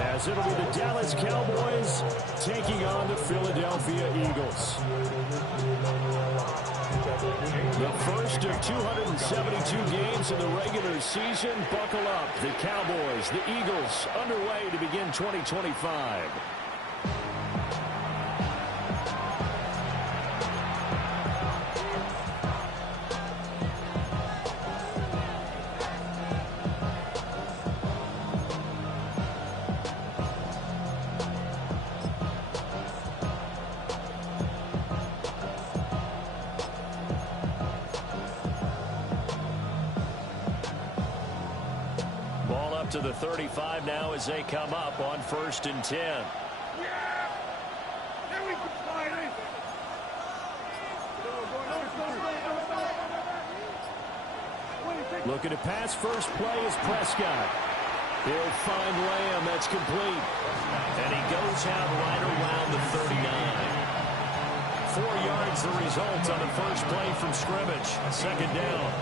As it'll be the Dallas Cowboys taking on the Philadelphia Eagles. The first of 272 games in the regular season. Buckle up. The Cowboys, the Eagles, underway to begin 2025. To the 35 now as they come up on 1st and 10. Looking to pass, first play is Prescott. He'll find Lamb, that's complete. And he goes out right around the 39. 4 yards the result on the first play from scrimmage. Second down.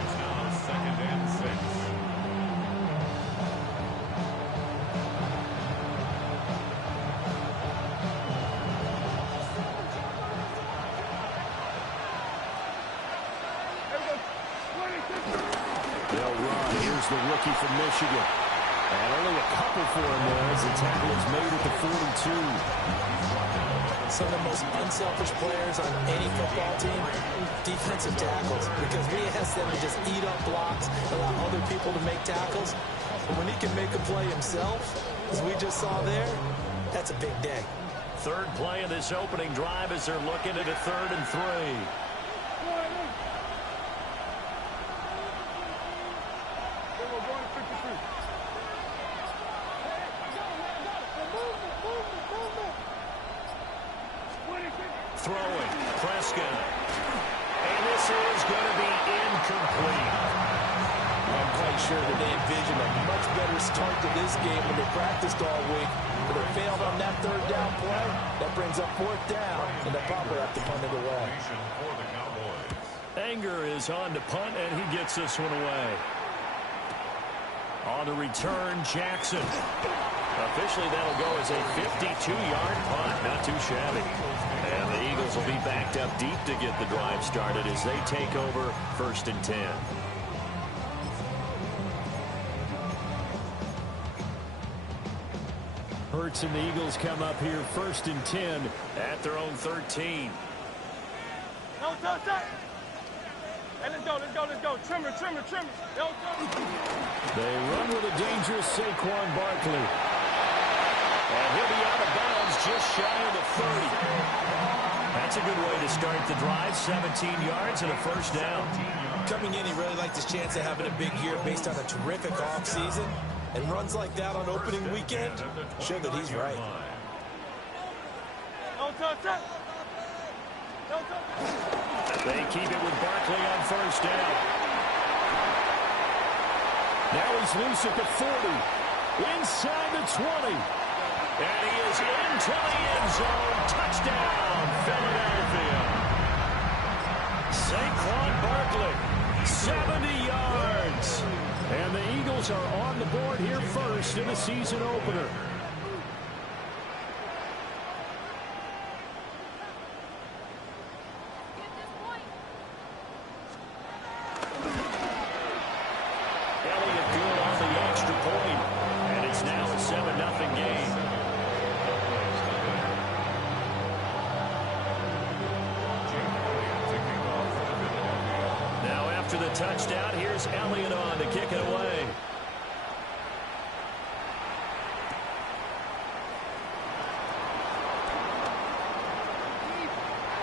It's now 2nd and 6. The rookie from Michigan. And only a couple for him there as the tackle is made at the 42. Some of the most unselfish players on any football team, defensive tackles, because we ask them to just eat up blocks, allow other people to make tackles. But when he can make a play himself, as we just saw there, that's a big day. Third play of this opening drive as they're looking at a 3rd and 3. Throwing, Prescott. And this is going to be incomplete. I'm quite sure that they envisioned a much better start to this game when they practiced all week. But they failed on that 3rd down play. That brings up 4th down, and they'll probably have to punt it away. Anger is on to punt, and he gets this one away. On the return, Jackson. Officially, that'll go as a 52-yard punt. Not too shabby. And the Eagles will be backed up deep to get the drive started as they take over 1st and 10. Hurts and the Eagles come up here 1st and 10 at their own 13. No, touch that. Hey, let's go. Trimmer. They run with a dangerous Saquon Barkley. And he'll be out of bounds just shy of the 30. That's a good way to start the drive. 17 yards and a first down. Coming in, he really liked his chance of having a big year based on a terrific offseason. And runs like that on opening weekend show that he's right. Don't touch that. They keep it with Barkley on first down. Now he's loose at the 40. Inside the 20. And he is into the end zone. Touchdown, Philadelphia. Saquon Barkley, 70 yards. And the Eagles are on the board here first in the season opener. Elliott good on the extra point. And it's now a 7-0 game. Now after the touchdown, here's Elliott on to kick it away.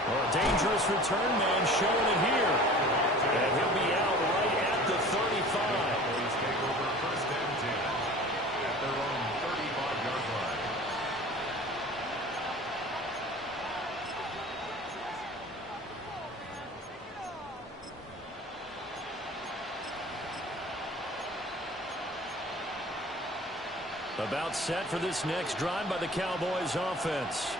Well, a dangerous return man showing it here. And he'll be out right at the 35. Please take over 1st and 10 at their own 35-yard line. About set for this next drive by the Cowboys offense.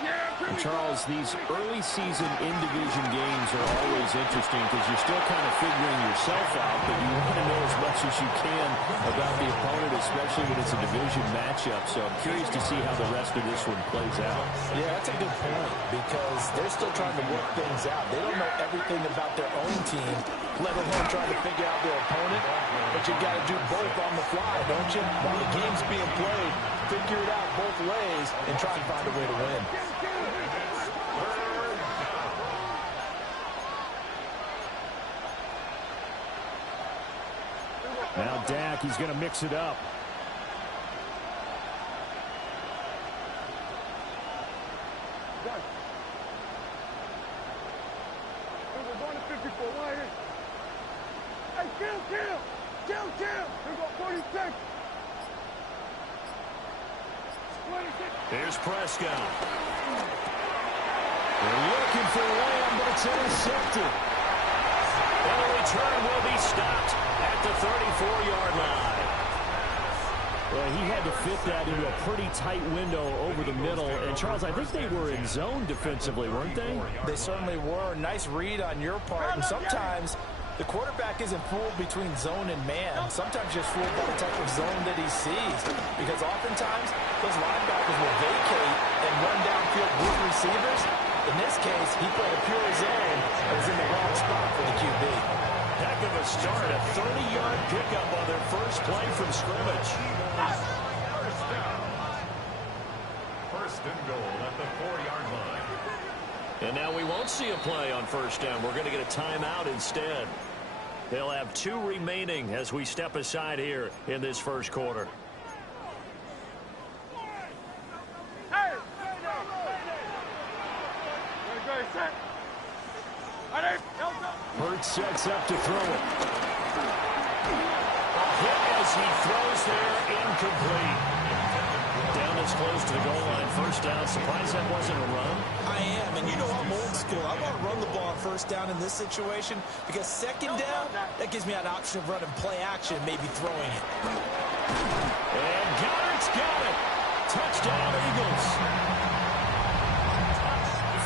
And Charles, these early season in-division games are always interesting because you're still kind of figuring yourself out, but you want to know as much as you can about the opponent, especially when it's a division matchup. So I'm curious to see how the rest of this one plays out. Yeah, that's a good point because they're still trying to work things out. They don't know everything about their own team, let alone trying to figure out their opponent. But you got to do both on the fly, don't you? While the game's being played, figure it out both ways and try and find a way to win. Now Dak, he's going to mix it up. We're going to 54. Right here. Hey, kill. We're going 46. 26. Here's Prescott. They're looking for Lamb, but it's intercepted. And the return will be stopped at the 34-yard line. Well, he had to fit that into a pretty tight window over the middle. And, Charles, I think they were in zone defensively, weren't they? They certainly were. Nice read on your part. And sometimes the quarterback isn't fooled between zone and man. Sometimes just fooled by the type of zone that he sees. Because oftentimes those linebackers will vacate and run downfield with receivers. In this case, he played a pure zone and was in the wrong spot for the QB. Heck of a start, a 30-yard pickup on their first play from scrimmage. First down. First and goal at the 4-yard line. And now we won't see a play on first down. We're going to get a timeout instead. They'll have 2 remaining as we step aside here in this first quarter. Hurts sets up to throw it. A hit as he throws there, incomplete. Down as close to the goal line, first down. Surprised that wasn't a run? I am, and you know I'm old school. I want to run the ball on first down in this situation because second down, that gives me an option of running play action, maybe throwing it. And Goddard's got it. Touchdown, Eagles.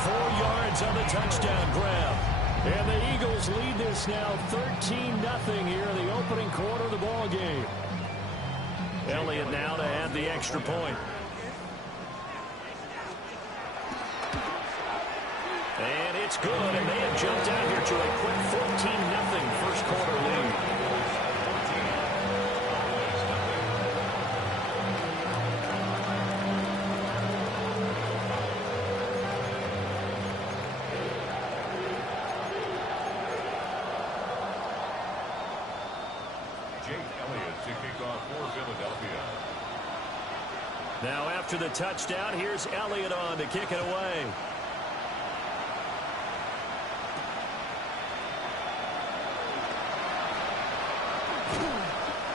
4 yards on the touchdown grab. And the Eagles lead this now 13-0 here in the opening quarter of the ball game. Elliott now to add the extra point. And it's good, and they have jumped out here to a quick 14-0 first quarter lead. Now after the touchdown, here's Elliott on to kick it away.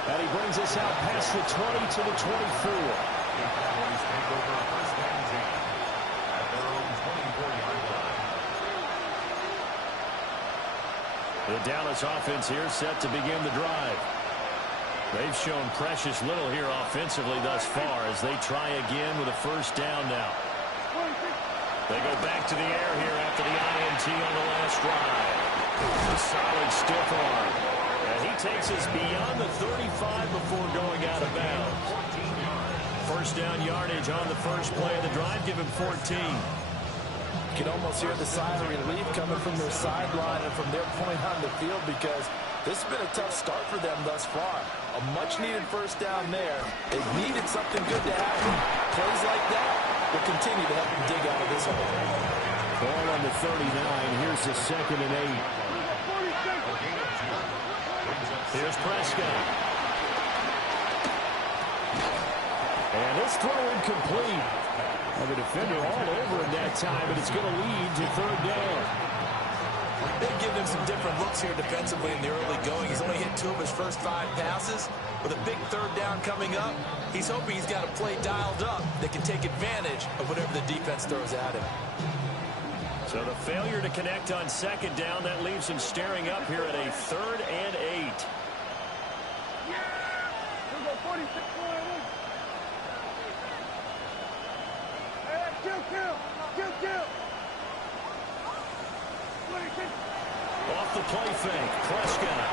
And he brings us out past the 20 to the 24. Cowboys take over first and 10 at their own 24-yard line. The Dallas offense here set to begin the drive. They've shown precious little here offensively thus far as they try again with a first down now. They go back to the air here after the INT on the last drive. A solid stiff arm. And he takes us beyond the 35 before going out of bounds. First down yardage on the first play of the drive. Give him 14. You can almost hear the sigh of relief coming from their sideline and from their point on the field because this has been a tough start for them thus far. A much-needed first down there. They needed something good to happen. Plays like that will continue to help them dig out of this hole. Ball on the 39. Here's the 2nd and 8. Here's Prescott. And this throw incomplete. And the defender all over him that time, but it's going to lead to 3rd down. They've given him some different looks here defensively in the early going. He's only hit 2 of his first 5 passes. With a big 3rd down coming up, he's hoping he's got a play dialed up that can take advantage of whatever the defense throws at him. So the failure to connect on 2nd down, that leaves him staring up here at a 3rd and 8. We're going 46. kill. Off the play fake, Prescott.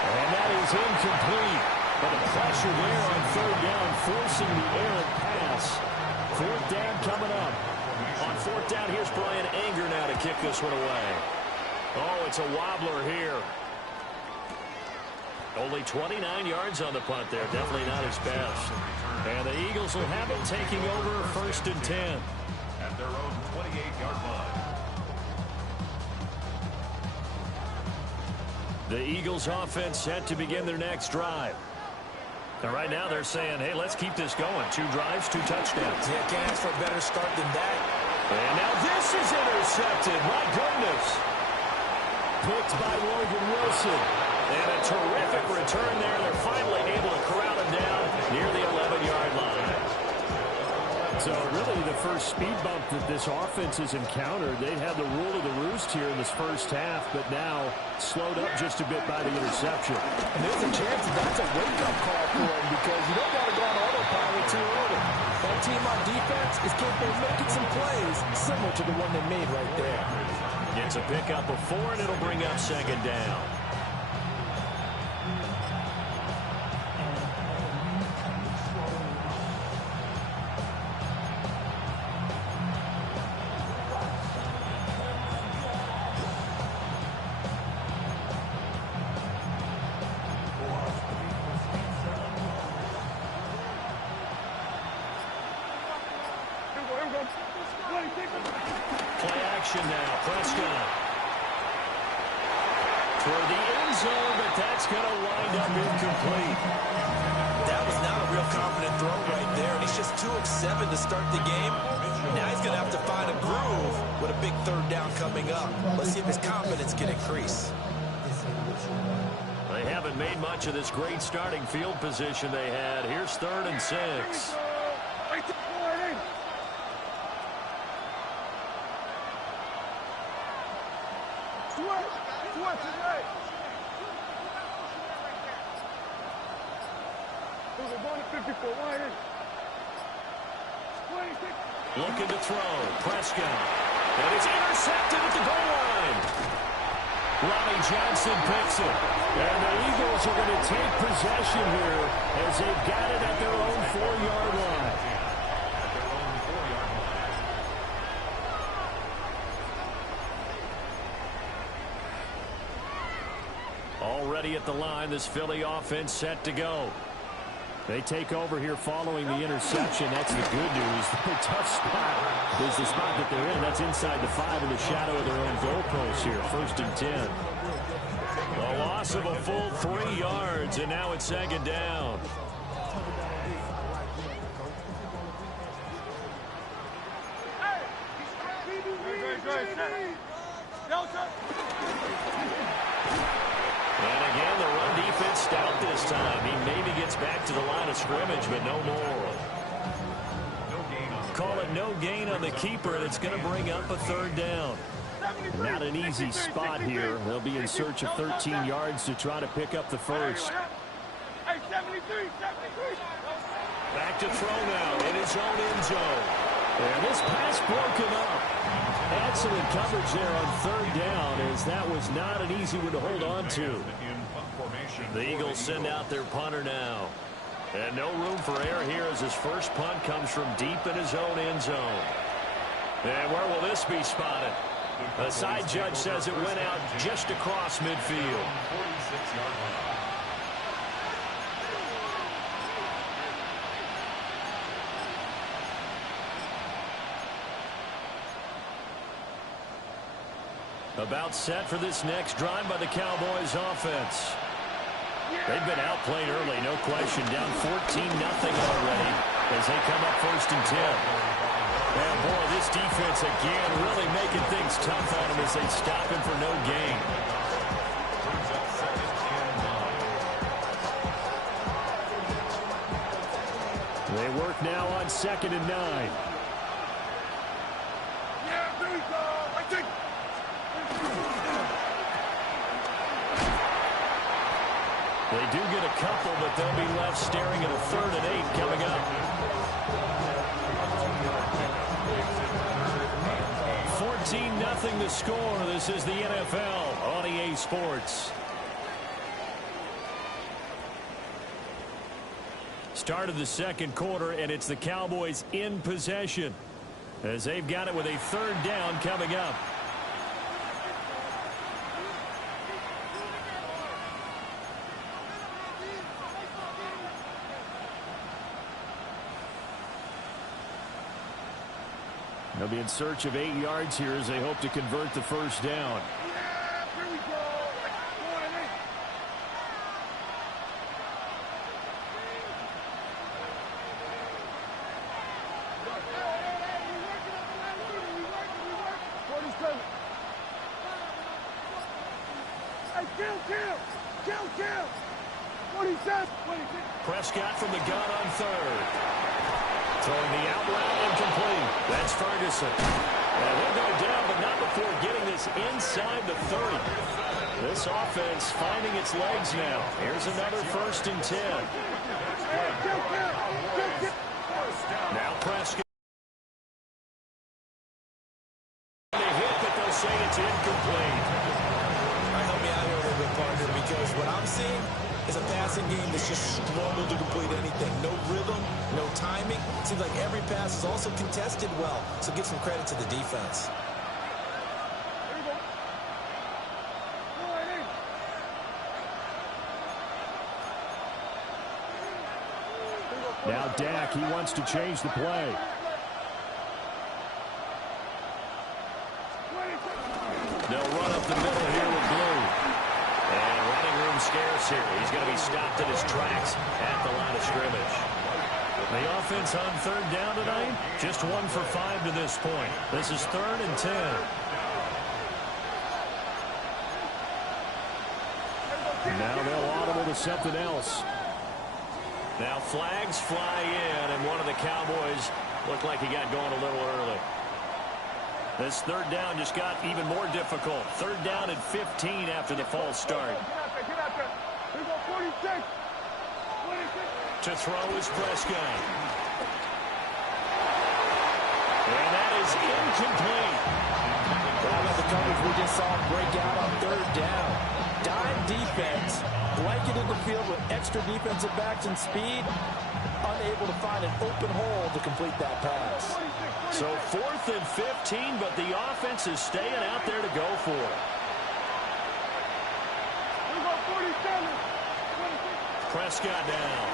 And that is incomplete. But the pressure there on third down, forcing the errant pass. Fourth down coming up. On fourth down, here's Brian Anger now to kick this one away. Oh, it's a wobbler here. Only 29 yards on the punt there. Definitely not his best. And the Eagles will have it taking over first and 10. At their own 28-yard line. The Eagles offense set to begin their next drive. And right now they're saying, hey, let's keep this going. 2 drives, 2 touchdowns. Yeah, can't ask for a better start than that. And now this is intercepted. My goodness. Picked by Logan Wilson. And a terrific return there. They're finally able to corral him down near the 11-yard line. So really the first speed bump that this offense has encountered, they had the rule of the roost here in this first half, but now slowed up just a bit by the interception. And there's a chance that that's a wake-up call for him because you don't got to go on autopilot too early. That team on defense is capable of making some plays similar to the one they made right there. Gets a pickup of 4, and it'll bring up second down. Play action now. Prescott. Toward the end zone, but that's going to wind up incomplete. That was not a real confident throw right there, and he's just 2 of 7 to start the game. Now he's going to have to find a groove with a big third down coming up. Let's see if his confidence can increase. They haven't made much of this great starting field position they had. Here's 3rd and 6. Looking to throw. Prescott. And it's intercepted at the goal line. Ronnie Johnson picks it. And the Eagles are going to take possession here as they've got it at their own 4-yard line. Already at the line, this Philly offense set to go. They take over here following the interception. That's the good news. The tough spot is the spot that they're in. That's inside the 5 in the shadow of their own goalpost here. 1st and 10. A loss of a full 3 yards, and now it's second down. And again, the run defense stout this time. He maybe gets back to the line of scrimmage, but no more. Call it no gain on the keeper, and it's going to bring up a 3rd down. Not an easy spot here. They'll be in search of 13 yards to try to pick up the first. Back to throw now in his own end zone. And this pass broken up. Excellent coverage there on 3rd down, as that was not an easy one to hold on to. The Eagles send out their punter now. And no room for error here as his first punt comes from deep in his own end zone. And where will this be spotted? The side judge says it went out just across midfield. About set for this next drive by the Cowboys offense. They've been outplayed early, no question. Down 14-0 already as they come up 1st and 10. And boy, this defense again really making things tough on them as they stop him for no gain. They work now on 2nd and 9. They do get a couple, but they'll be left staring at a 3rd and 8 coming up. 0-0 the score. This is the NFL on EA Sports. Start of the second quarter, and it's the Cowboys in possession as they've got it with a third down coming up. They'll be in search of 8 yards here as they hope to convert the first down. Prescott from the gun on third. Throwing the out route incomplete. That's Ferguson. And they'll go down, but not before getting this inside the 30. This offense finding its legs now. Here's another 1st and 10. Now Prescott. The hit, but they'll say it's incomplete. All right, help me out here a little bit, partner, because what I'm seeing is a passing game that's just struggled to complete anything. No rhythm, no timing. Seems like every pass is also contested well. So give some credit to the defense. Now Dak, he wants to change the play. They'll run up the middle here with Blue. And running room scarce here. He's going to be stopped in his tracks at the line of scrimmage. The offense on third down tonight, just 1 for 5 to this point. This is 3rd and 10. Now they'll audible to something else. Now flags fly in, and one of the Cowboys looked like he got going a little early. This third down just got even more difficult. 3rd down and 15 after the false start. To throw is Prescott. And that is incomplete. Well, about the coverage we just saw break out on 3rd down. Dime defense, blanketed the field with extra defensive backs and speed, unable to find an open hole to complete that pass. So 4th and 15, but the offense is staying out there to go for it. Prescott down.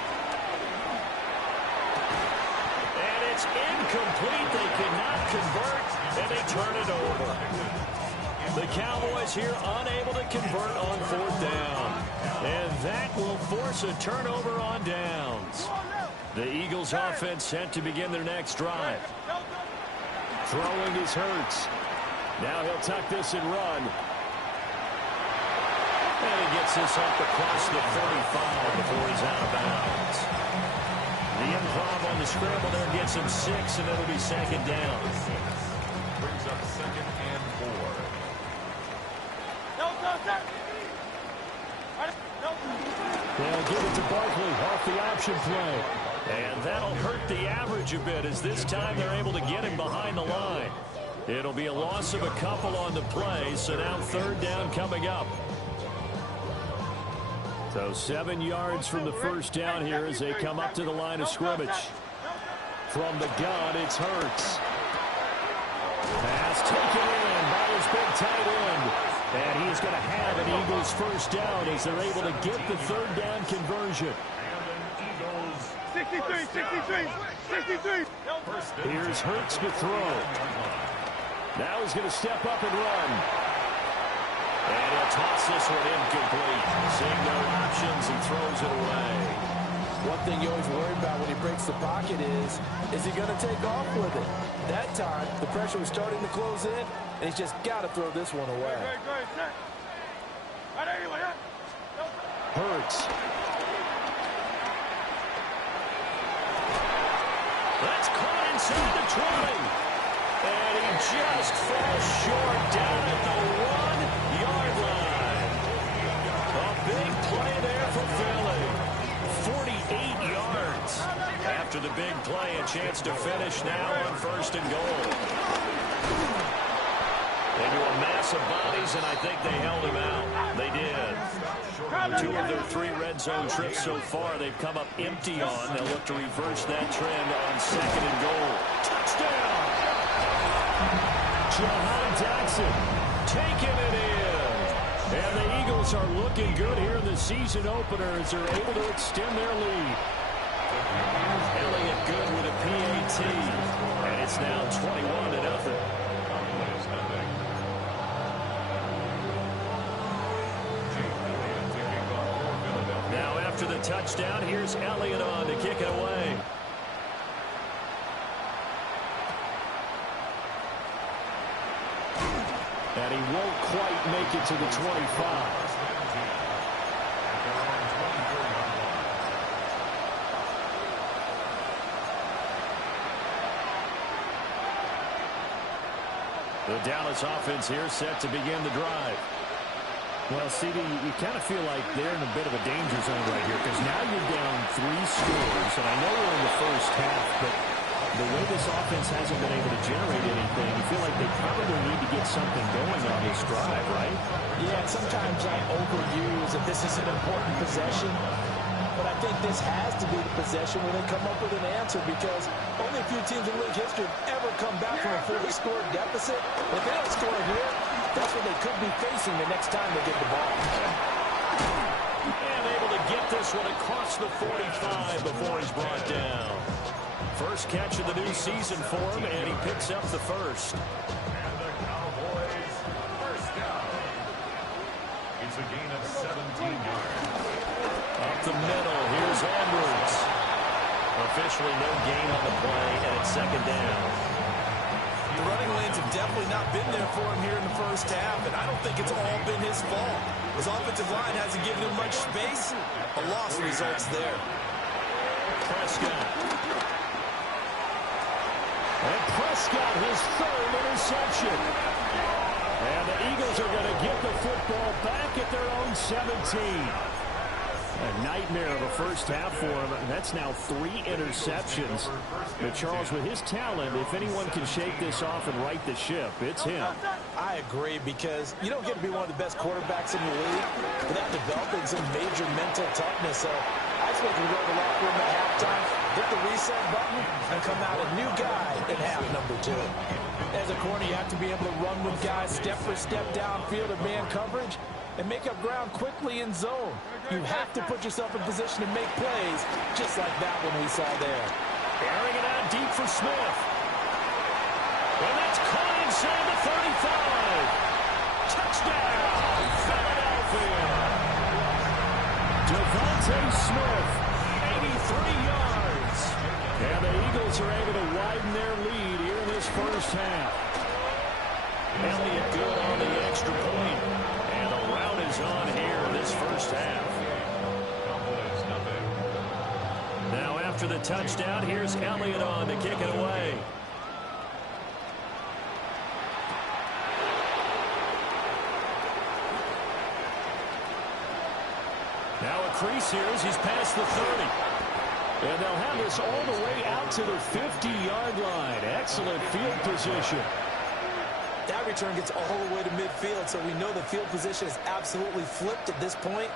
And it's incomplete. They cannot convert, and they turn it over. The Cowboys here unable to convert on 4th down. And that will force a turnover on downs. The Eagles offense set to begin their next drive. Throwing is Hurts. Now he'll tuck this and run. And he gets this up across the 35 before he's out of bounds. The improv on the scramble there gets him 6, and it'll be 2nd down. Brings up 2nd and 4. They'll give it to Barkley off the option play. And that'll hurt the average a bit as this time they're able to get him behind the line. It'll be a loss of a couple on the play, so now 3rd down coming up. So 7 yards from the first down here as they come up to the line of scrimmage. From the gun, it's Hurts. Pass taken in by his big tight end. And he's going to have an Eagles first down as they're able to get the 3rd down conversion. 63. Here's Hurts to throw. Now he's going to step up and run. And he'll toss this one incomplete. Seeing no options, he throws it away. One thing you always worry about when he breaks the pocket is he going to take off with it? That time, the pressure was starting to close in, and he's just got to throw this one away. Hurts. That's caught inside the 20. And he just falls short down at the 1-yard line. A big play there for Philly. 48 yards. After the big play, a chance to finish now on 1st and goal. Into a mass of bodies, and I think they held him out. They did. 2 of their 3 red zone trips so far, they've come up empty on. They'll look to reverse that trend on 2nd and goal. Touchdown! Jahan Jackson taking it in. And the Eagles are looking good here in the season opener as they're able to extend their lead. Elliott good with a PAT. And it's now 21-0. Now after the touchdown, here's Elliott on to kick it away. And he won't quite make it to the 25. The Dallas offense here set to begin the drive. Well, CD, you kind of feel like they're in a bit of a danger zone right here because now you're down 3 scores, and I know we're in the first half, but the way this offense hasn't been able to generate anything, you feel like they probably need to get something going on this drive, right? Yeah, and sometimes I overuse that this is an important possession, but I think this has to be the possession where they come up with an answer because only a few teams in league history have ever come back from a fully scored deficit. If they don't score here, that's what they could be facing the next time they get the ball. And able to get this one across the 45 before he's brought down. First catch of the new season for him, and he picks up the first. And the Cowboys first down. It's a gain of 17 yards. Up the middle, here's Edwards. Officially no gain on the play, and it's 2nd down. The running lanes have definitely not been there for him here in the first half, and I don't think it's all been his fault. His offensive line hasn't given him much space. A loss results there. Prescott. And Prescott, his 3rd interception. And the Eagles are going to get the football back at their own 17. A nightmare of a first half for him. That's now 3 interceptions. But Charles, with his talent, if anyone can shake this off and right the ship, it's him. I agree because you don't get to be one of the best quarterbacks in the league without developing some major mental toughness. So I expect him to go to the locker room at halftime, hit the reset button, and come out a new guy in half number 2. As a corner, you have to be able to run with guys step for step downfield or man coverage and make up ground quickly in zone. You have to put yourself in position to make plays, just like that one we saw there. Airing it out deep for Smith. And that's caught inside the 35. Touchdown, Philadelphia. Devontae Smith, 83 yards. And the Eagles are able to widen their lead here in this first half. Elliott good on the extra point. And the rout is on here in this first half. Now after the touchdown, here's Elliott on to kick it away. Now a crease here as he's past the 30. And they'll have this all the way out to the 50-yard line. Excellent field position. That return gets all the way to midfield, so we know the field position is absolutely flipped at this point.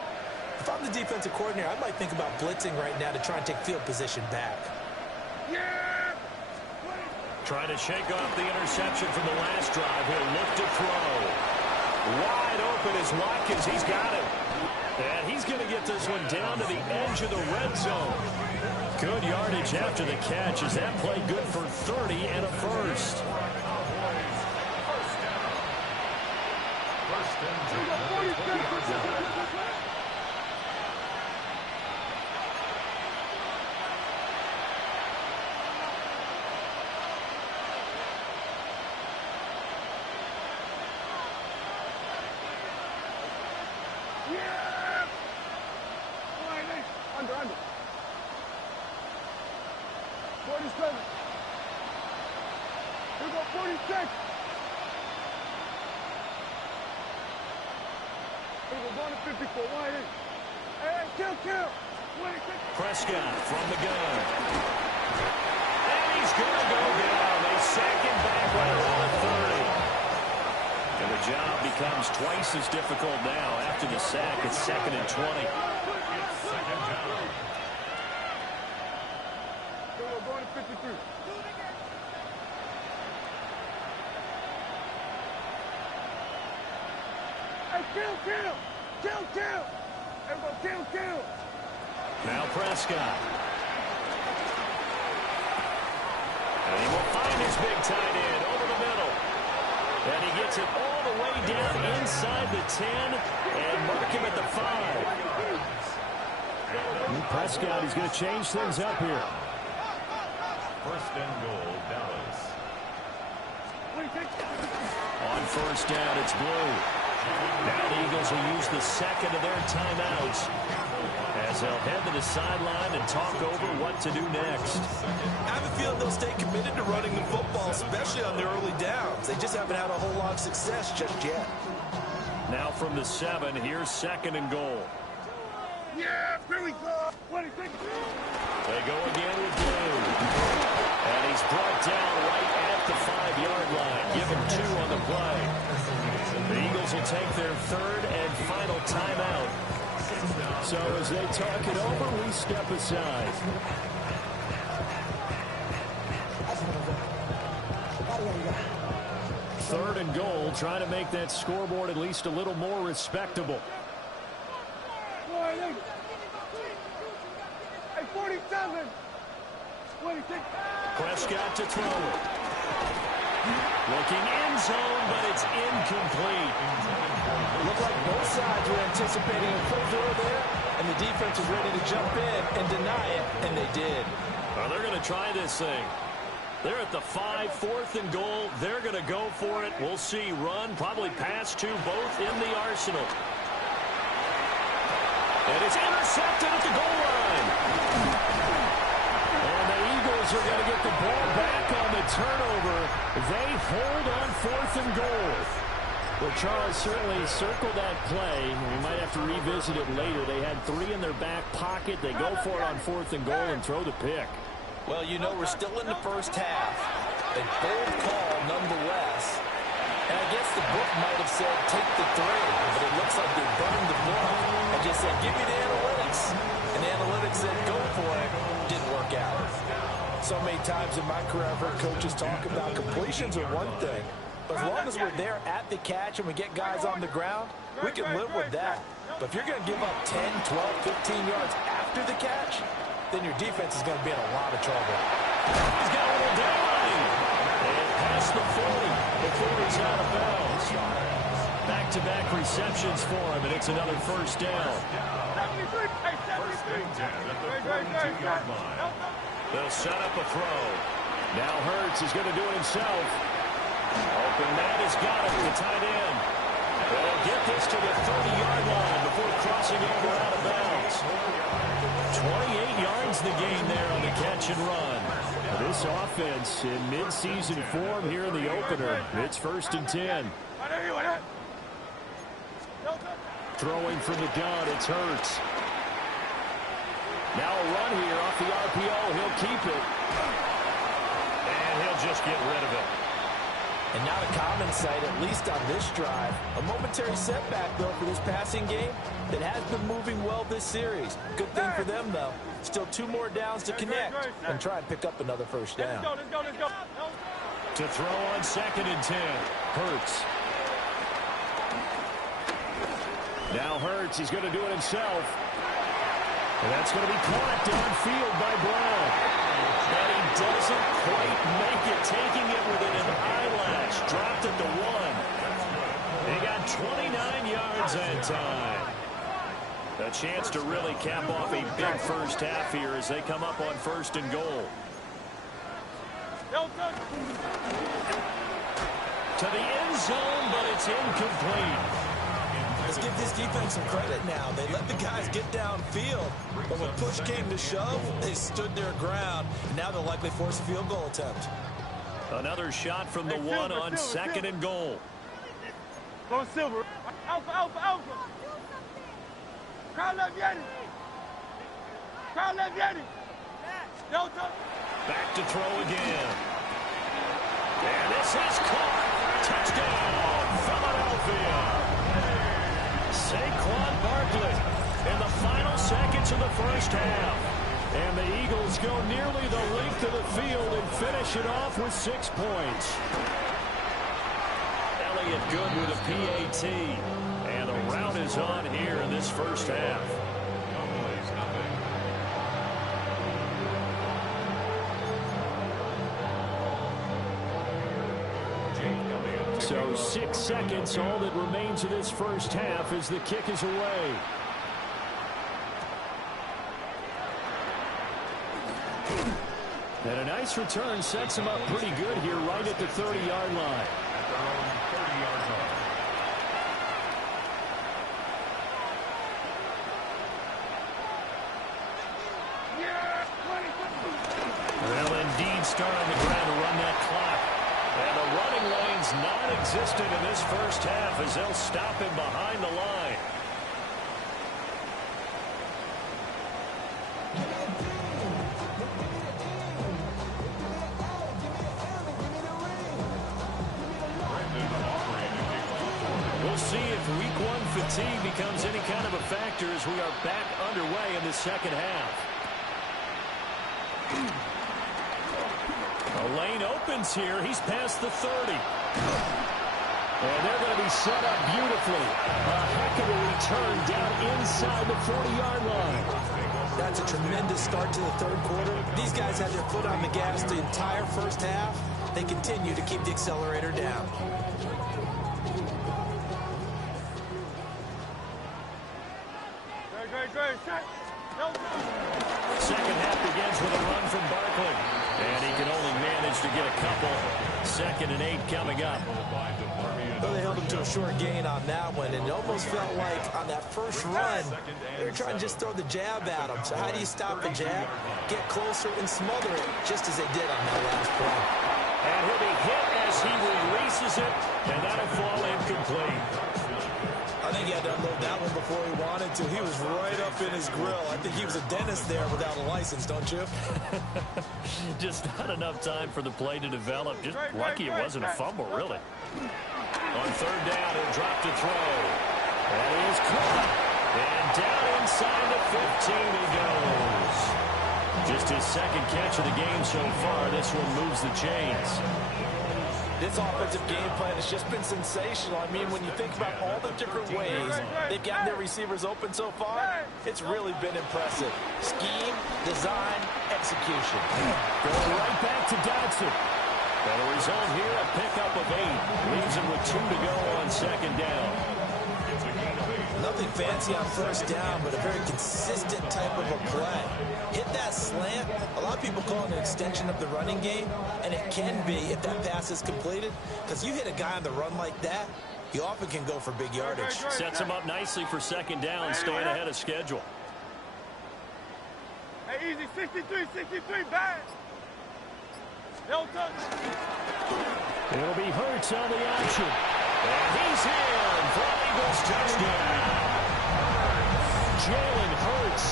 If I'm the defensive coordinator, I might think about blitzing right now to try and take field position back. Trying to shake off the interception from the last drive. He'll look to throw. Wide open is Watkins. He's got it. And he's going to get this one down to the edge of the red zone. Good yardage after the catch. Is that play good for 30 and a first? First and 10. Under. 47. Here we go, 46. Here we go, going to 54. Wide in. Hey, kill. 26. Prescott from the gun. And he's going to go down. They sack him back right around 30. The job becomes twice as difficult now after the sack. It's 2nd and 20. It's second down. So we're going to 53. Hey, kill. Everybody kill. Now Prescott. And he will find his big tight end over the middle. And he gets it all the way down inside the 10 and mark him at the 5. And Prescott, he's going to change things up here. First and goal, Dallas. On first down, it's Blue. Now the Eagles will use the second of their timeouts as they'll head to the sideline and talk over what to do next. I have a feeling they'll stay committed to running the football, especially on their early downs. They just haven't had a whole lot of success just yet. Now from the 7, here's 2nd and goal. Yeah, here we go. 26. They go again with Blue. And he's brought down right at the 5-yard line. Give him 2 on the play. The Eagles will take their 3rd and final timeout. So as they talk it over, we step aside. Third and goal, trying to make that scoreboard at least a little more respectable. Hey, 47. 26. Prescott to throw it. Looking end zone, but it's incomplete. Looked like both sides were anticipating a full throw there, and the defense was ready to jump in and deny it, and they did. Well, they're going to try this thing. They're at the 5, 4th and goal. They're going to go for it. We'll see. Run, probably pass to both in the arsenal. And it's intercepted at the goal line. And the Eagles are going to get the ball back on the turnover. They hold on 4th and goal. Well, Charles, certainly circle that play. We might have to revisit it later. They had 3 in their back pocket. They go for it on 4th and goal and throw the pick. Well, you know, we're still in the first half. A bold call nonetheless. And I guess the book might have said take the 3, but it looks like they burned the book and just said give me the analytics. And the analytics said go for it. Didn't work out. So many times in my career I've heard coaches talk about completions are one thing. But as long as we're there at the catch and we get guys on the ground, we can live with that. But if you're going to give up 10, 12, 15 yards after the catch, then your defense is going to be in a lot of trouble. He's got a little down. And past the 40 before he's out of bounds. Back-to-back receptions for him, and it's another first down. First and 10 at the 42-yard line. They'll set up a throw. Now Hurts is going to do it himself. Open man has got it to the tight end. They'll get this to the 30-yard line before crossing over out of bounds. 28 yards the gain there on the catch and run. This offense in mid-season form here in the opener. It's 1st and 10. Throwing from the gun, it's Hurts. Now a run here off the RPO. He'll keep it. And he'll just get rid of it. And not a common sight, at least on this drive. A momentary setback, though, for this passing game that has been moving well this series. Good thing for them, though. Still 2 more downs to connect and try and pick up another first down. Let's go. To throw on 2nd and 10. Hurts. Now Hurts, he's going to do it himself. And that's going to be caught downfield by Brown. And he doesn't quite make it, taking it within an eyelash. Dropped it to 1. He got 29 yards that time. A chance to really cap off a big first half here as they come up on 1st and goal. To the end zone, but it's incomplete. Let's give this defense some credit now. They let the guys get downfield, but when push came to shove, they stood their ground, and now they'll likely force a field goal attempt. Another shot from the 1 on 2nd and goal. Go Silver. Alpha. Crowd left Yeti. Delta. Back to throw again. And this is caught. Touchdown, Philadelphia. Saquon Barkley in the final seconds of the first half. And the Eagles go nearly the length of the field and finish it off with 6 points. Elliott good with a PAT. And the rout is on here in this first half. So 6 seconds, all that remains of this first half as the kick is away. And a nice return sets him up pretty good here right at the 30-yard line. Well, indeed, start on the ground to run that clock. And the running lane's non-existent in this first half as they'll stop him behind the line. We'll see if week 1 fatigue becomes any kind of a factor as we are back underway in the second half. The lane opens here. He's past the 30. And they're going to be set up beautifully. A heck of a return down inside the 40-yard line. That's a tremendous start to the third quarter. These guys had their foot on the gas the entire first half. They continue to keep the accelerator down. Second half begins with a run from Barkley. And he can only manage to get a couple. 2nd and 8 coming up. Well, they held him to a short gain on that one, and it almost felt like on that first run, they were trying to just throw the jab at him. So how do you stop the jab? Get closer and smother it, just as they did on that last play. And he'll be hit as he releases it, and that'll fall incomplete. I think he had to unload that one before he wanted to. He was right up in his grill. I think he was a dentist there without a license, don't you? Just not enough time for the play to develop. Just lucky it wasn't a fumble, really. On 3rd down, he'll drop to throw. That is caught. And down inside the 15 he goes. Just his 2nd catch of the game so far. This one moves the chains. This offensive game plan has just been sensational. I mean, when you think about all the different ways they've gotten their receivers open so far, it's really been impressive. Scheme, design, execution. Going right back to Dodson. And the result here, a pickup of 8. Leaves him with 2 to go on 2nd down. Nothing fancy on 1st down, but a very consistent type of a play. Hit that slant. A lot of people call it an extension of the running game, and it can be if that pass is completed, because you hit a guy on the run like that, you often can go for big yardage. Sets him up nicely for 2nd down, staying ahead of schedule. Hey, easy, 63, bad. It'll be Hurts on the action. And he's in for an Eagles touchdown. Jalen Hurts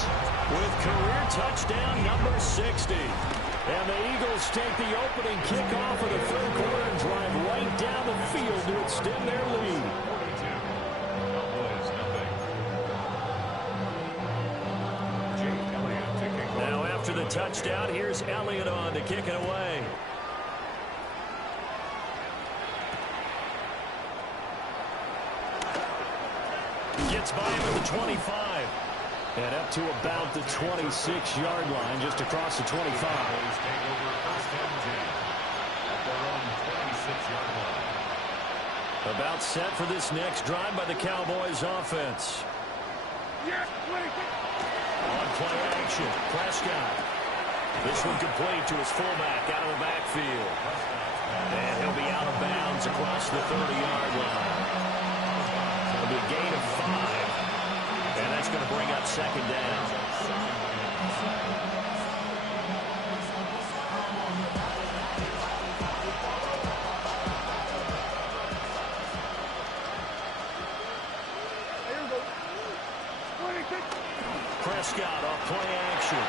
with career touchdown number 60. And the Eagles take the opening kickoff of the 3rd quarter and drive right down the field to extend their lead. Now after the touchdown, here's Elliott on to kick it away. Gets by him at the 25. And up to about the 26-yard line, just across the 25. About set for this next drive by the Cowboys offense. On play action, Prescott. This one complete to his fullback out of the backfield. And he'll be out of bounds across the 30-yard line. It'll be a gain of 5. And that's going to bring up 2nd down. Prescott off play action.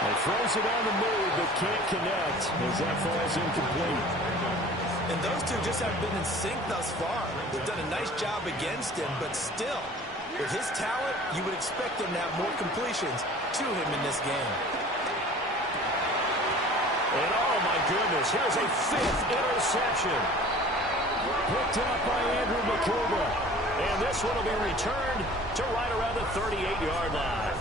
He throws it on the move, but can't connect as that falls incomplete. And those two just haven't been in sync thus far. They've done a nice job against him, but still, with his talent, you would expect him to have more completions to him in this game. And oh my goodness, here's a 5th interception. Picked up by Andrew McCouga. And this one will be returned to right around the 38-yard line.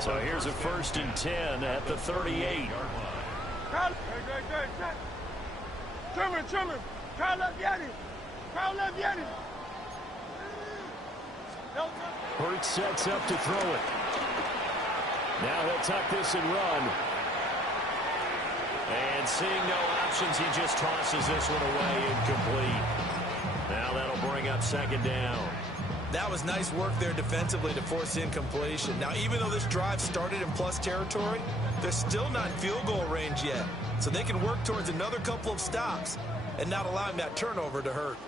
So here's a 1st and 10 at the 38. Trimmer. Kyle left Yeti. Hurts sets up to throw it. Now he'll tuck this and run. And seeing no options, he just tosses this one away incomplete. Now that'll bring up 2nd down. That was nice work there defensively to force incompletion. Now, even though this drive started in plus territory, they're still not in field goal range yet. So they can work towards another couple of stops and not allowing that turnover to hurt.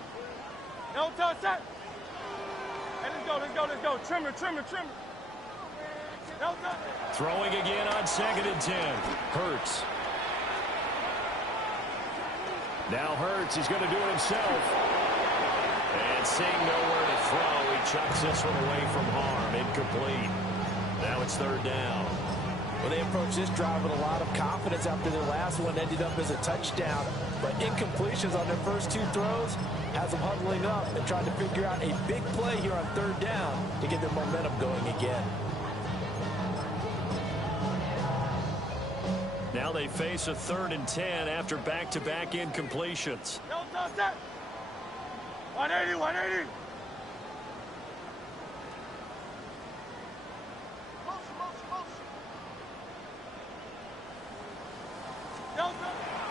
No touch that. Hey, let's go. Trimmer. No touch. Throwing again on 2nd and 10. Hurts. Now Hurts is going to do it himself. And seeing nowhere to throw, he chucks this one away from harm. Incomplete. Now it's 3rd down. Well, they approached this drive with a lot of confidence after their last one ended up as a touchdown. But incompletions on their first 2 throws has them huddling up and trying to figure out a big play here on 3rd down to get their momentum going again. Now they face a 3rd and 10 after back-to-back incompletions. No touch that. 180.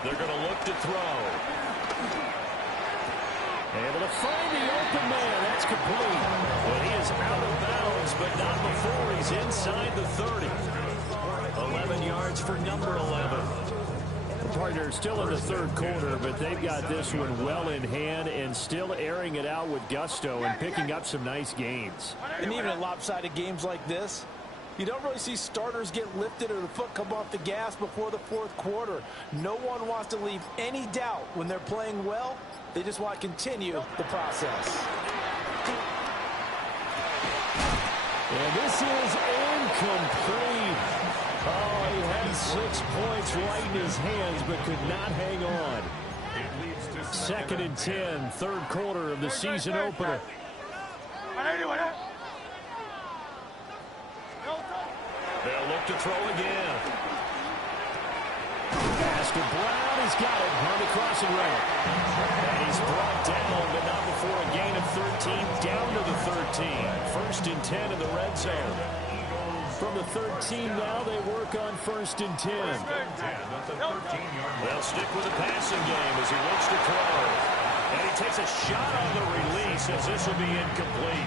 They're going to look to throw. Able to find the open man. That's complete. But he is out of bounds, but not before he's inside the 30. 11 yards for number 11. Partner still in the 3rd quarter, but they've got this one well in hand and still airing it out with gusto and picking up some nice gains. And even in lopsided games like this, you don't really see starters get lifted or the foot come off the gas before the 4th quarter. No one wants to leave any doubt when they're playing well. They just want to continue the process. And this is incomplete. Oh, he had 6 points right in his hands, but could not hang on. 2nd and 10, 3rd quarter of the season opener. They'll look to throw again. Pass to Brown. He's got it on the crossing route. And he's brought down, but not before a gain of 13, down to the 13. 1st and 10 in the red zone. From the 13 now, they work on 1st and 10. They'll stick with the passing game as he looks to throw. And he takes a shot on the release as this will be incomplete.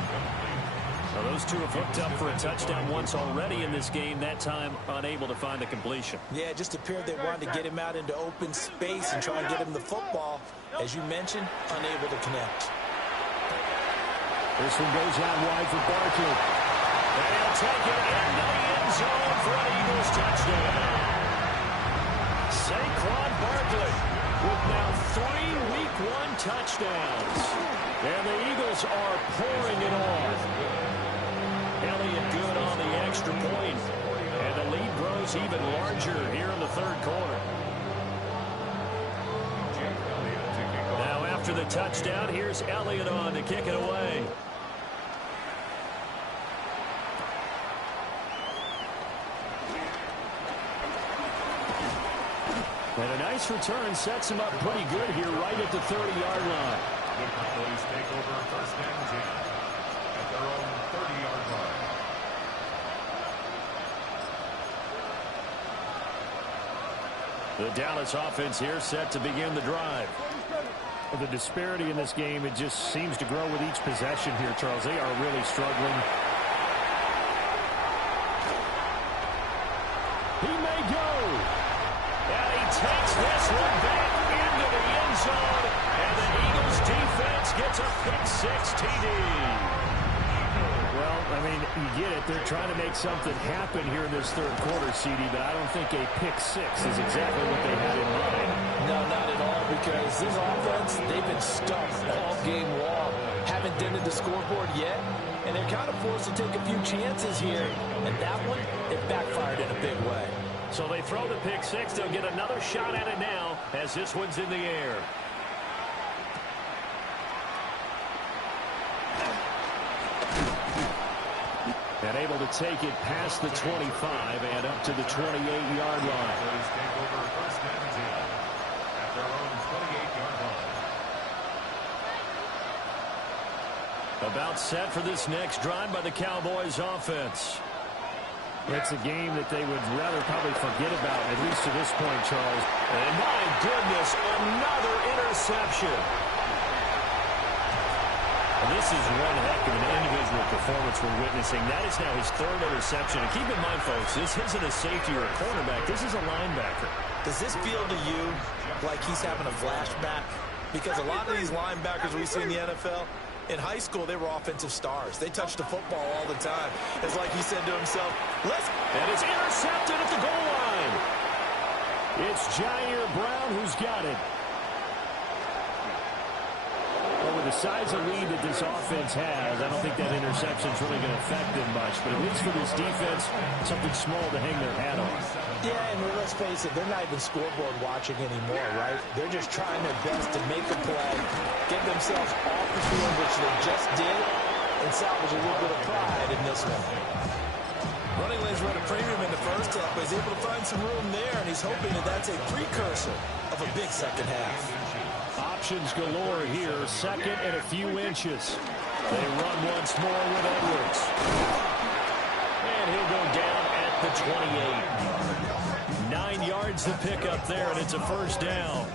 Now those two have hooked up for a touchdown once already in this game, that time unable to find a completion. Yeah, it just appeared they wanted to get him out into open space and try and get him the football. As you mentioned, unable to connect. This one goes out wide for Barkley. They'll take it into the end zone for an Eagles touchdown. Saquon Barkley with now 3 Week 1 touchdowns. And the Eagles are pouring it on. Elliott good on the extra point. And the lead grows even larger here in the 3rd quarter. Now after the touchdown, here's Elliott on to kick it away. And a nice return sets him up pretty good here right at the 30-yard line. The Cowboys take over 1st and 10 at their own 30-yard line. The Dallas offense here set to begin the drive. Well, the disparity in this game, it just seems to grow with each possession here, Charles. They are really struggling. He may go. And he takes this one back into the end zone. And the Eagles defense gets a pick 6 TD. Well, I mean, you get it. They're trying to make something happen here in this third quarter, CD, but I don't think a pick six is exactly what they had in mind. No, not at all, because this offense, they've been stuck all game long. Haven't dented the scoreboard yet, and they're kind of forced to take a few chances here. And that one, it backfired in a big way. So they throw the pick six. They'll get another shot at it now as this one's in the air. And able to take it past the 25 and up to the 28-yard line. About set for this next drive by the Cowboys offense. It's a game that they would rather probably forget about, at least to this point, Charles. And my goodness, another interception. And this is one heck of an individual performance we're witnessing. That is now his third interception. And keep in mind, folks, this isn't a safety or a cornerback. This is a linebacker. Does this feel to you like he's having a flashback? Because a lot of these linebackers we see in the NFL, in high school, they were offensive stars. They touched the football all the time. It's like he said to himself, let's... And it's intercepted at the goal line. It's Jair Brown who's got it. Well, with the size of lead that this offense has, I don't think that interception's really going to affect them much. But at least for this defense, something small to hang their hat on. Yeah, and let's face it, they're not even scoreboard watching anymore, right? They're just trying their best to make a play, get themselves off the field, which they just did, and salvage a little bit of pride in this one. Running lanes were at a premium in the first half, but he's able to find some room there, and he's hoping that that's a precursor of a big second half. Options galore here, second and a few inches. They run once more with Edwards. And he'll go down at the 28. 9 yards to pick up there, and it's a first down.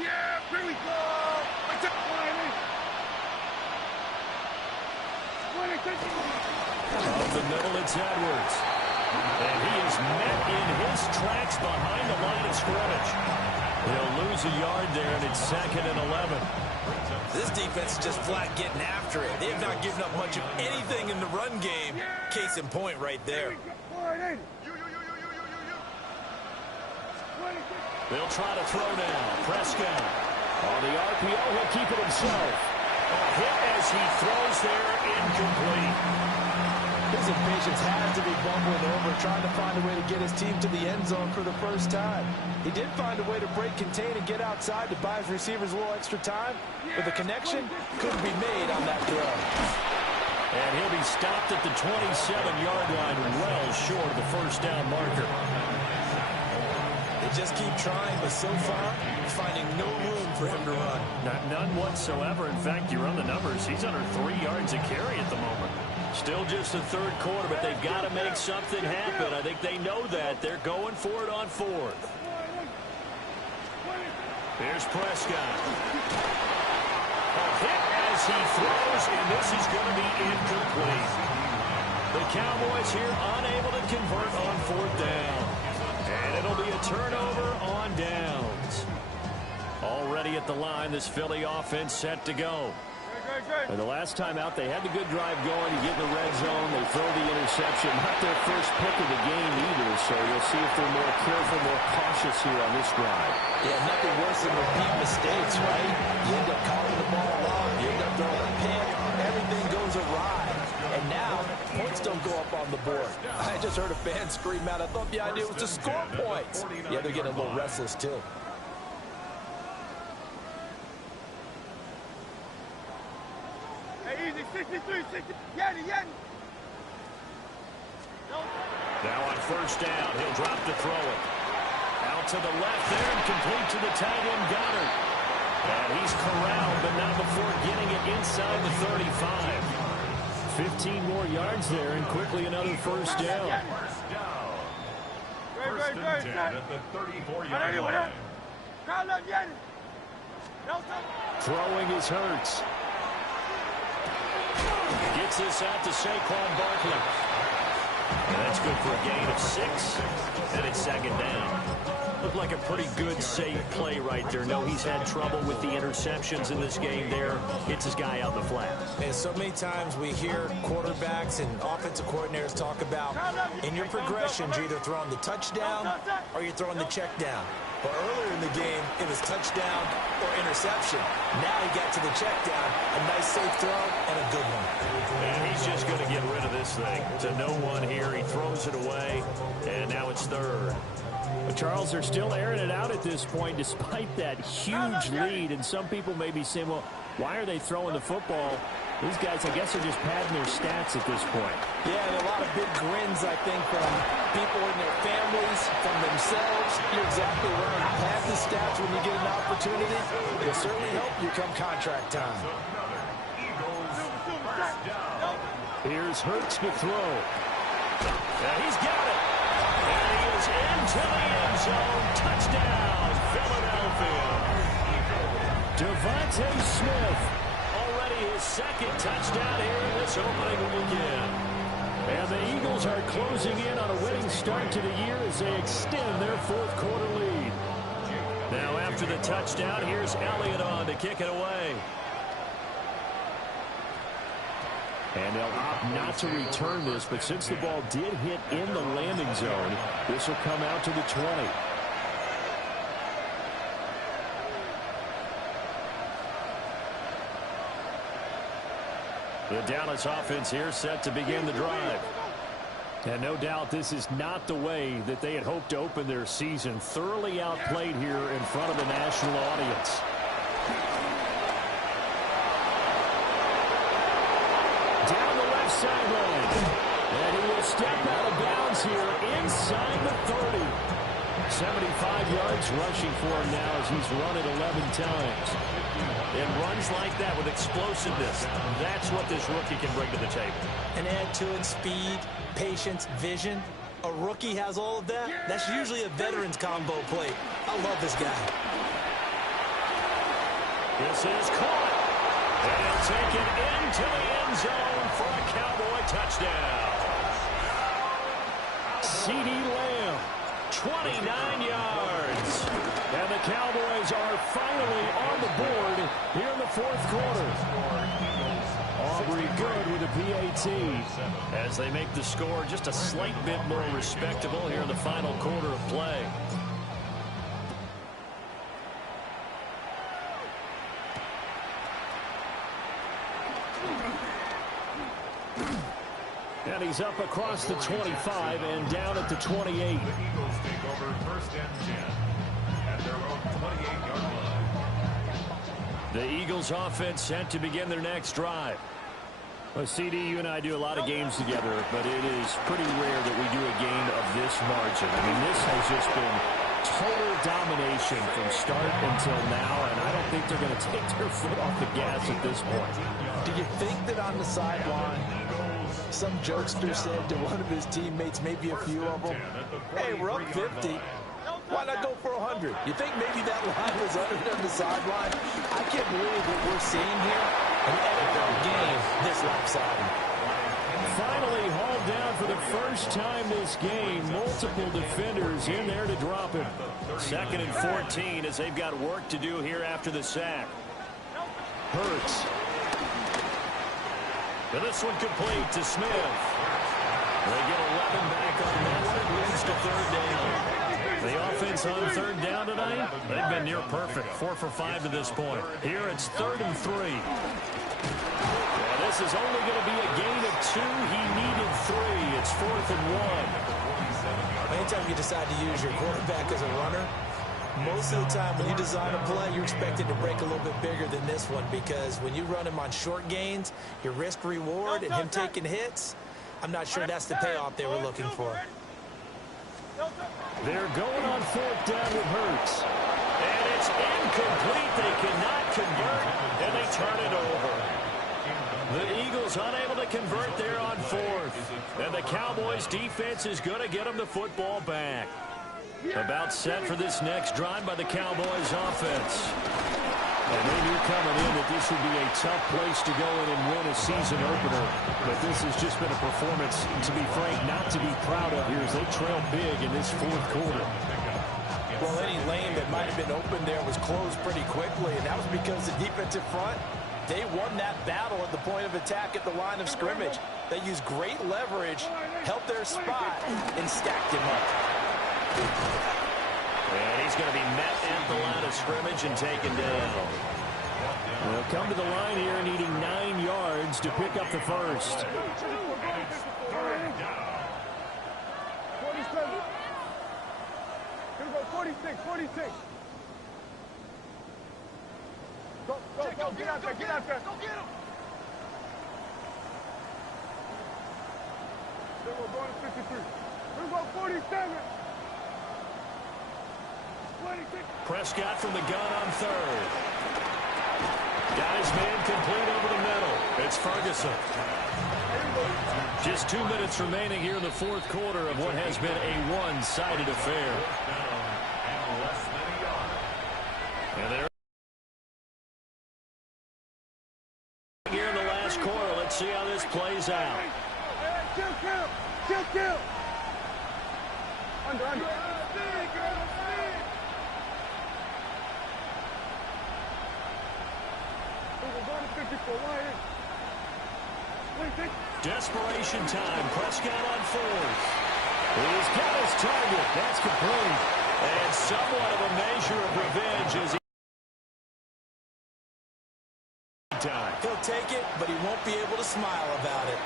Yeah, here we go. Up the middle, it's Edwards. And he is met in his tracks behind the line of scrimmage. He'll lose a yard there, and it's 2nd and 11. This defense is just flat getting after it. They have not given up much of anything in the run game. Case in point right there. They'll try to throw now. Prescott on the RPO. He'll keep it himself. A hit as he throws there, incomplete. His impatience has to be bumbling over, trying to find a way to get his team to the end zone for the first time. He did find a way to break contain and get outside to buy his receivers a little extra time, but the connection couldn't be made on that throw. And he'll be stopped at the 27-yard line, well short of the first down marker. They just keep trying, but so far, finding no room for him to run. None whatsoever. In fact, you run the numbers. He's under 3 yards a carry at the moment. Still just the third quarter, but they've got to make something happen. I think they know that. They're going for it on fourth. Here's Prescott. A hit as he throws, and this is going to be incomplete. The Cowboys here unable to convert on fourth down. And it'll be a turnover on downs. Already at the line, this Philly offense set to go. And the last time out, they had the good drive going. You get in the red zone, they throw the interception. Not their first pick of the game either, so you'll see if they're more careful, more cautious here on this drive. Yeah, nothing worse than repeat mistakes, right? You end up calling the ball wrong, you end up throwing a pick, everything goes awry. And now, points don't go up on the board. I just heard a fan scream out, I thought the idea was to score points. Yeah, they're getting a little restless, too. Hey, easy, 63, 60. Yanni. Now on first down, he'll drop to throw it. Out to the left there and complete to the tight end Goddard. And he's corralled, but not before getting it inside the 35. 15 more yards there, and quickly another first down. First and 10 at the 34-yard line. Throwing is Hurts. Gets this out to Saquon Barkley. And that's good for a gain of 6. And it's second down. Looked like a pretty good, safe play right there. No, he's had trouble with the interceptions in this game there. Hits his guy out in the flat. And so many times we hear quarterbacks and offensive coordinators talk about in your progressions, you're either throwing the touchdown or you're throwing the check down. But earlier in the game, it was touchdown or interception. Now he got to the check down, a nice safe throw, and a good one. And he's just going to get rid of this thing. To no one here. He throws it away, and now it's third. Charles, they're still airing it out at this point despite that huge lead. And some people may be saying, well, why are they throwing the football? These guys, I guess, are just padding their stats at this point. Yeah, and a lot of big grins, I think, from people and their families, from themselves. You're exactly right. Pad the stats when you get an opportunity. It'll certainly help you come contract time. Here's Hurts to throw. And he's got it. And he is into the end zone. Touchdown, Philadelphia. Devontae Smith. Already his second touchdown here in this opening weekend. And the Eagles are closing in on a winning start to the year as they extend their fourth quarter lead. Now after the touchdown, here's Elliott on to kick it away. And they'll opt not to return this, but since the ball did hit in the landing zone, this will come out to the 20. The Dallas offense here set to begin the drive. And no doubt this is not the way that they had hoped to open their season. Thoroughly outplayed here in front of the national audience. Down the left sideline. And he will step out of bounds here inside the 30. 75 yards rushing for him now as he's run it 11 times. And runs like that with explosiveness. That's what this rookie can bring to the table. And add to it speed, patience, vision. A rookie has all of that. That's usually a veteran's combo plate. I love this guy. This is caught. And he'll take it into the end zone for a Cowboy touchdown. CeeDee Lamb, 29 yards. And the Cowboys are finally on the board here in the fourth quarter. Aubrey good with a PAT as they make the score just a slight bit more respectable here in the final quarter of play. And he's up across the 25 and down at the 28. The Eagles take over first and 10 at their own 28-yard line. The Eagles offense set to begin their next drive. Well, CD, you and I do a lot of games together, but it is pretty rare that we do a game of this margin. I mean, this has just been total domination from start until now, and I don't think they're going to take their foot off the gas at this point. Do you think that on the sideline, some jokester said to one of his teammates, maybe a few of them, hey, we're up 50. Why not go for 100? You think maybe that line was uttered on the sideline? I can't believe what we're seeing here. An NFL game this lopsided. Finally hauled down for the first time this game. Multiple defenders in there to drop him. 2nd and 14 as they've got work to do here after the sack. Hurts. And this one complete to Smith. They get 11 back on that one. It leads to third down. The offense on third down tonight, they've been near perfect. 4 for 5 to this point. Here it's 3rd and 3. And this is only going to be a gain of 2. He needed 3. It's 4th and 1. Anytime you decide to use your quarterback as a runner, most of the time when you design a play, you're expected to break a little bit bigger than this one, because when you run him on short gains, your risk reward and him taking hits, I'm not sure that's the payoff they were looking for. They're going on 4th down with Hurts. And it's incomplete. They cannot convert, and they turn it over. The Eagles unable to convert there on 4th. And the Cowboys defense is going to get them the football back. About set for this next drive by the Cowboys offense. And they knew coming in that this would be a tough place to go in and win a season opener. But this has just been a performance, to be frank, not to be proud of here as they trail big in this fourth quarter. Well, any lane that might have been open there was closed pretty quickly, and that was because the defensive front, they won that battle at the point of attack at the line of scrimmage. They used great leverage, held their spot, and stacked him up. And he's going to be met at the line of scrimmage and taken down. They'll come to the line here needing 9 yards to pick up the first. 46, 46. Go, get out there, get out there. Go get him. We're going to 53. We're going 47. 26. Prescott from the gun on third. Got his man complete over the middle. It's Ferguson. Just 2 minutes remaining here in the fourth quarter of what has been a one-sided affair. And they're here in the last quarter. Let's see how this plays out. Kill. Under. Desperation time. Prescott on fourth. He's got his target. That's complete. And somewhat of a measure of revenge as he... He'll take it, but he won't be able to smile about it.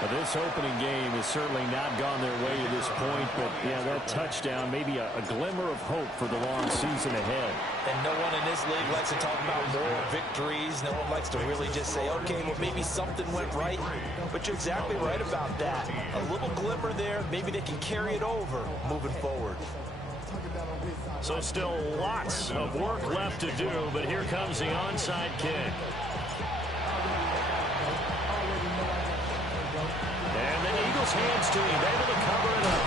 Well, this opening game has certainly not gone their way to this point, but yeah, that touchdown, maybe a glimmer of hope for the long season ahead. And no one in this league likes to talk about moral victories. No one likes to really just say, okay, well, maybe something went right. But you're exactly right about that. A little glimmer there, maybe they can carry it over moving forward. So still lots of work left to do, but here comes the onside kick. And the Eagles' hands team able to cover it up.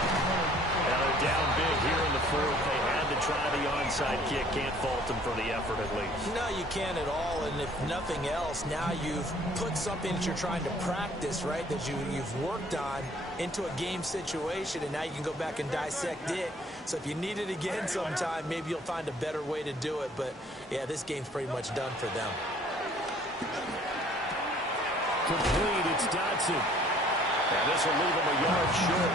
Now they're down big here in the fourth. They had to try the onside kick. Can't fault them for the effort at least. No, you can't at all. And if nothing else, now you've put something that you're trying to practice, right, that you've worked on into a game situation, and now you can go back and dissect it. So if you need it again sometime, maybe you'll find a better way to do it. But, yeah, this game's pretty much done for them. Complete. It's Dodson. And this will leave him a yard short.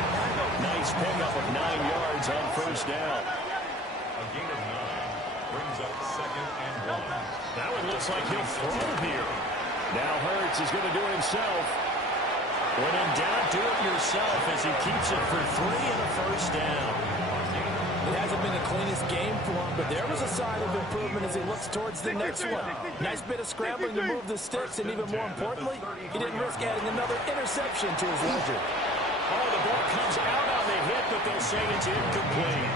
Nice pickup of 9 yards on first down. A gain of 9 brings up 2nd and 1. That one looks like he'll throw here. Now Hurts is going to do it himself. When in doubt, do it yourself as he keeps it for 3 and a first down. It hasn't been the cleanest game for him, but there was a sign of improvement as he looks towards the next one. Nice bit of scrambling to move the sticks, and even more importantly, he didn't risk adding another interception to his ledger. Oh, the ball comes out on the hit, but they'll say it's incomplete.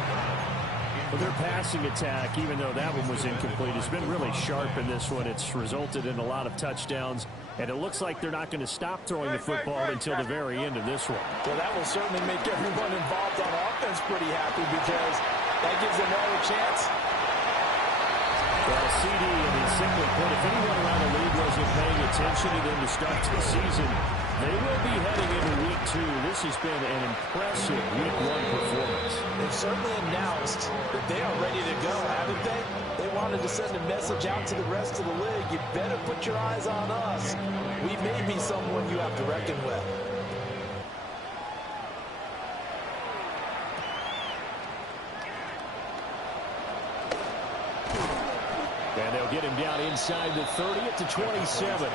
Well, their passing attack, even though that one was incomplete, has been really sharp in this one. It's resulted in a lot of touchdowns, and it looks like they're not going to stop throwing the football until the very end of this one. Well, that will certainly make everyone involved on offense pretty happy because that gives them all a chance. Well, CD, and he simply put, if anyone around the league wasn't paying attention to them to start the season, they will be heading into week 2. This has been an impressive week 1 performance. They've certainly announced that they are ready to go, haven't they? They wanted to send a message out to the rest of the league. You better put your eyes on us. We may be someone you have to reckon with. And they'll get him down inside the 30 at the 27.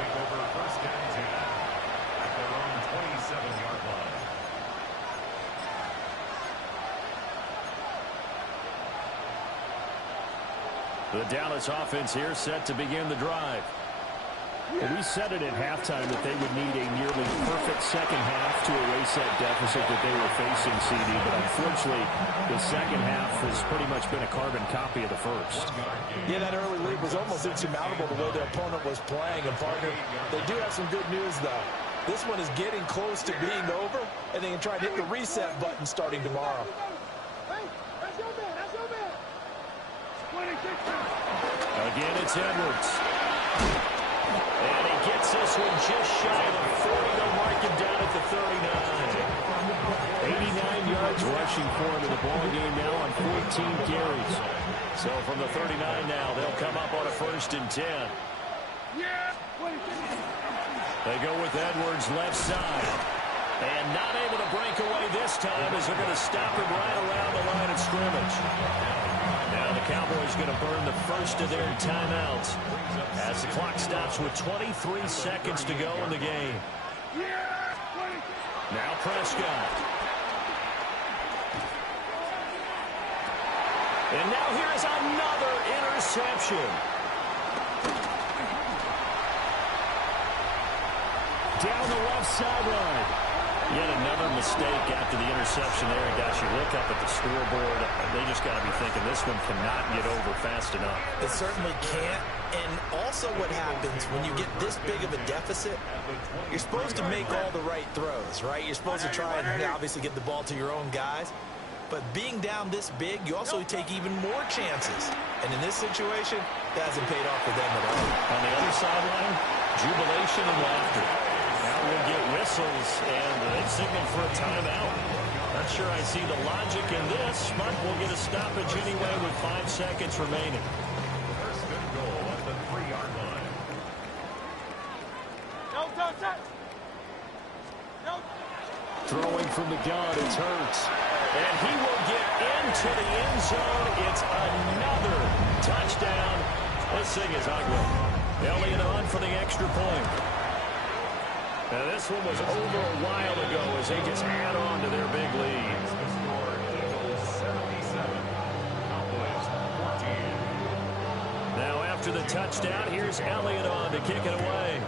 The Dallas offense here set to begin the drive. Well, we said it at halftime that they would need a nearly perfect second half to erase that deficit that they were facing, CD. But unfortunately, the second half has pretty much been a carbon copy of the first. Yeah, that early lead was almost insurmountable the way their opponent was playing. And, partner, they do have some good news, though. This one is getting close to being over, and they can try to hit the reset button starting tomorrow. Again, it's Edwards. And he gets this one just shy of the 40. They'll mark him down at the 39. 89 yards rushing for him in the ball game now on 14 carries. So from the 39 now, they'll come up on a 1st and 10. They go with Edwards left side. And not able to break away this time as they're going to stop him right around the line of scrimmage. Now the Cowboys going to burn the first of their timeouts as the clock stops with 23 seconds to go in the game. Now Prescott. And now here is another interception. Down the left sideline. Yet another mistake after the interception there. Gosh, you look up at the scoreboard. They just got to be thinking this one cannot get over fast enough. It certainly can't. And also what happens when you get this big of a deficit, you're supposed to make all the right throws, right? You're supposed to try and obviously get the ball to your own guys. But being down this big, you also take even more chances. And in this situation, that hasn't paid off for them at all. On the other sideline, jubilation and laughter. Now we'll get whistles, and they signal for a timeout. Not sure I see the logic in this, but we'll get a stoppage anyway with 5 seconds remaining. 1st and goal at the 3-yard line. Throwing from the gun, it's Hurts. And he will get into the end zone. It's another touchdown. This thing is ugly. Elliott on for the extra point. Now this one was over a while ago as they just add on to their big lead. The score, Eagles 77, Cowboys 14. Now after the touchdown, here's Elliott on to kick it away.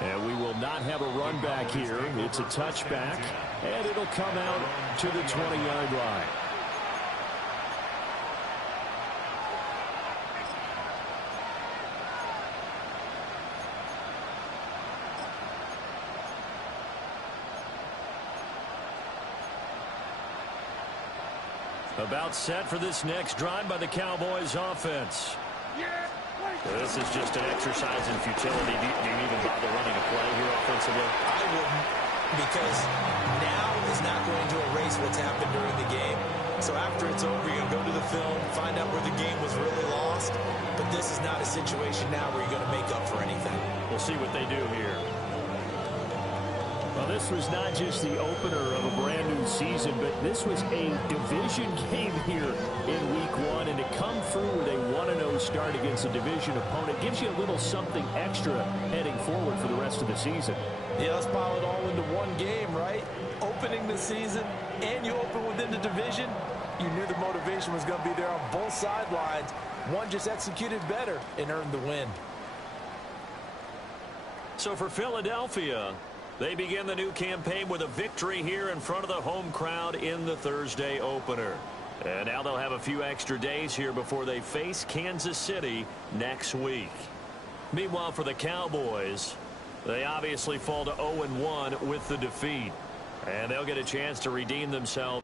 And we will not have a run back here. It's a touchback, and it'll come out to the 20-yard line. About set for this next drive by the Cowboys offense. This is just an exercise in futility. Do you even bother running a play here offensively? I wouldn't, because now is not going to erase what's happened during the game. So after it's over, you're going to go to the film, find out where the game was really lost. But this is not a situation now where you're going to make up for anything. We'll see what they do here. Well, this was not just the opener of a brand new season, but this was a division game here in week 1. And to come through with a 1-0 start against a division opponent gives you a little something extra heading forward for the rest of the season. Yeah, let's pile it all into one game, right? Opening the season, and you open within the division. You knew the motivation was going to be there on both sidelines. One just executed better and earned the win. So for Philadelphia, they begin the new campaign with a victory here in front of the home crowd in the Thursday opener. And now they'll have a few extra days here before they face Kansas City next week. Meanwhile, for the Cowboys, they obviously fall to 0-1 with the defeat. And they'll get a chance to redeem themselves.